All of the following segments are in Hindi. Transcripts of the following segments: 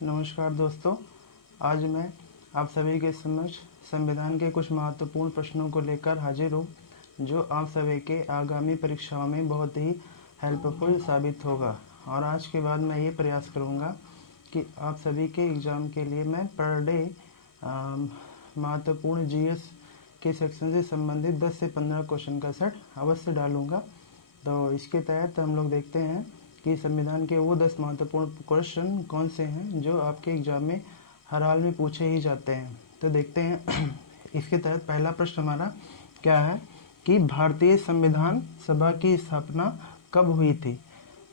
नमस्कार दोस्तों, आज मैं आप सभी के समक्ष संविधान के कुछ महत्वपूर्ण प्रश्नों को लेकर हाजिर हूँ, जो आप सभी के आगामी परीक्षाओं में बहुत ही हेल्पफुल साबित होगा। और आज के बाद मैं ये प्रयास करूँगा कि आप सभी के एग्ज़ाम के लिए मैं पर डे महत्वपूर्ण जीएस के सेक्शन से संबंधित 10 से 15 क्वेश्चन का सेट अवश्य डालूँगा। तो इसके तहत हम लोग देखते हैं कि संविधान के वो 10 महत्वपूर्ण क्वेश्चन कौन से हैं जो आपके एग्जाम में हर हाल में पूछे ही जाते हैं। तो देखते हैं इसके तहत पहला प्रश्न हमारा क्या है कि भारतीय संविधान सभा की स्थापना कब हुई थी।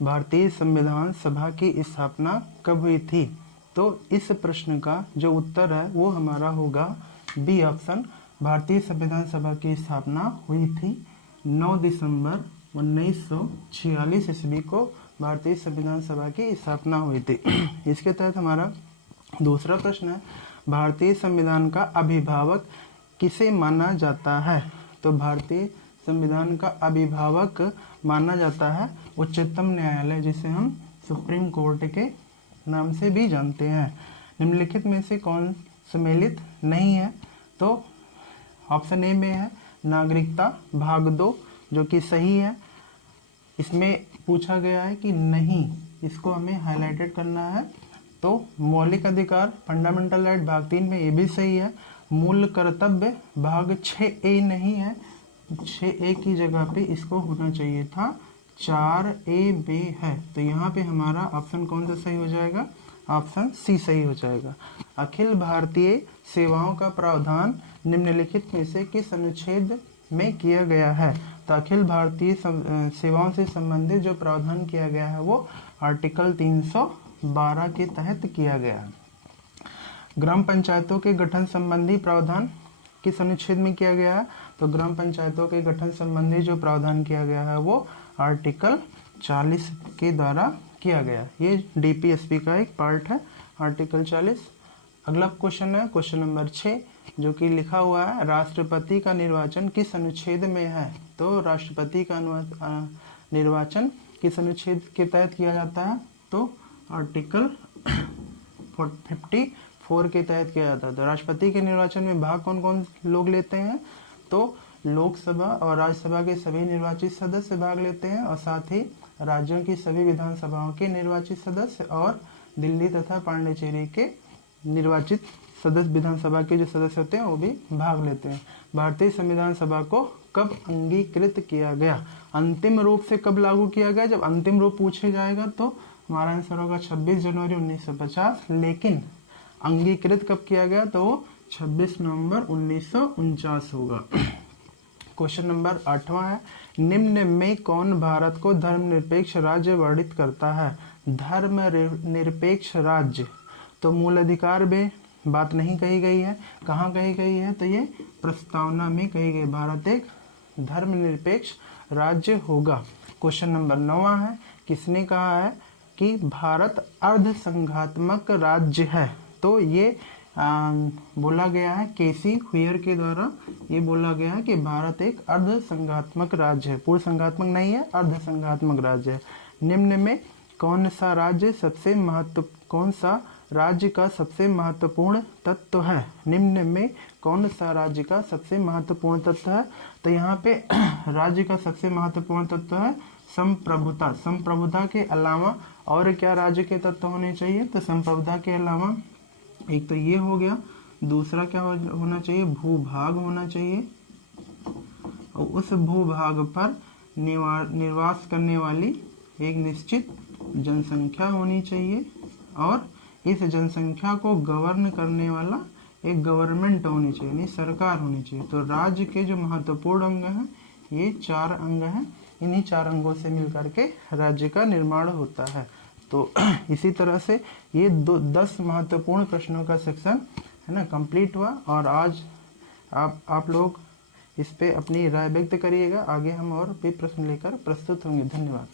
भारतीय संविधान सभा की स्थापना कब हुई थी? तो इस प्रश्न का जो उत्तर है वो हमारा होगा बी ऑप्शन। भारतीय संविधान सभा की स्थापना हुई थी 9 दिसंबर 1946 ईस्वी को भारतीय संविधान सभा की स्थापना हुई थी। इसके तहत हमारा दूसरा प्रश्न है, भारतीय संविधान का अभिभावक किसे माना जाता है? तो भारतीय संविधान का अभिभावक माना जाता है उच्चतम न्यायालय, जिसे हम सुप्रीम कोर्ट के नाम से भी जानते हैं। निम्नलिखित में से कौन सम्मिलित नहीं है? तो ऑप्शन ए में है नागरिकता भाग 2, जो कि सही है। इसमें पूछा गया है कि नहीं, इसको हमें हाईलाइटेड करना है। तो मौलिक अधिकार फंडामेंटल राइट भाग 3 में ये भी सही है। मूल कर्तव्य भाग 6A नहीं है, 6A की जगह पे इसको होना चाहिए था 4AB है। तो यहाँ पे हमारा ऑप्शन कौन सा सही हो जाएगा? ऑप्शन सी सही हो जाएगा। अखिल भारतीय सेवाओं का प्रावधान निम्नलिखित में से किस अनुच्छेद में किया गया है? तो अखिल भारतीय सेवाओं से संबंधित जो प्रावधान किया गया है वो आर्टिकल 312 के तहत किया गया है। ग्राम पंचायतों के गठन संबंधी प्रावधान किस अनुच्छेद में किया गया है? तो ग्राम पंचायतों के गठन संबंधी जो प्रावधान किया गया है वो आर्टिकल 40 के द्वारा किया गया। ये डीपीएसपी का एक पार्ट है, आर्टिकल 40। अगला क्वेश्चन है क्वेश्चन नंबर 6, जो कि लिखा हुआ है राष्ट्रपति का निर्वाचन किस अनुच्छेद में है? तो राष्ट्रपति का निर्वाचन किस अनुच्छेद के तहत किया जाता है? तो आर्टिकल 54 के तहत किया जाता है। तो राष्ट्रपति के निर्वाचन में भाग कौन कौन लोग लेते हैं? तो लोकसभा और राज्यसभा के सभी निर्वाचित सदस्य भाग लेते हैं, और साथ ही राज्यों की सभी विधानसभाओं के निर्वाचित सदस्य और दिल्ली तथा पांडिचेरी के निर्वाचित सदस्य विधानसभा के जो सदस्य होते हैं वो भी भाग लेते हैं। भारतीय संविधान सभा को कब अंगीकृत किया गया? अंतिम रूप से कब लागू किया गया? जब अंतिम रूप पूछे जाएगा तो हमारा आंसर होगा 26 जनवरी 1950। लेकिन अंगीकृत कब किया गया? तो वो 26 नवंबर 1949 होगा। क्वेश्चन नंबर 8वां है, निम्न में कौन भारत को धर्मनिरपेक्ष राज्य वर्णित करता है? धर्मनिरपेक्ष राज्य, तो मूल अधिकार में बात नहीं कही गई है। कहाँ कही गई है? तो ये प्रस्तावना में कही गई, भारत एक धर्मनिरपेक्ष राज्य होगा। क्वेश्चन नंबर 9 है, किसने कहा है कि भारत अर्धसंघात्मक राज्य है? तो ये बोला गया है केसी हुयर के द्वारा। ये बोला गया है कि भारत एक अर्धसंघात्मक राज्य है, पूर्ण संघात्मक नहीं है, अर्धसंघात्मक राज्य है। निम्न में कौन सा राज्य का सबसे महत्वपूर्ण तत्व है? निम्न में कौन सा राज्य का सबसे महत्वपूर्ण तत्व है? तो यहाँ पे राज्य का सबसे महत्वपूर्ण तत्व है संप्रभुता। संप्रभुता के अलावा और क्या राज्य के तत्व होने चाहिए? तो संप्रभुता के अलावा एक तो ये हो गया, दूसरा क्या होना चाहिए? भूभाग होना चाहिए, और उस भूभाग पर निवास करने वाली एक निश्चित जनसंख्या होनी चाहिए, और इस जनसंख्या को गवर्न करने वाला एक गवर्नमेंट होनी चाहिए, यानी सरकार होनी चाहिए। तो राज्य के जो महत्वपूर्ण अंग हैं ये 4 अंग हैं। इन्हीं 4 अंगों से मिलकर के राज्य का निर्माण होता है। तो इसी तरह से ये 10 महत्वपूर्ण प्रश्नों का सेक्शन है ना कंप्लीट हुआ। और आज आप लोग इस पे अपनी राय व्यक्त करिएगा। आगे हम और भी प्रश्न लेकर प्रस्तुत होंगे। धन्यवाद।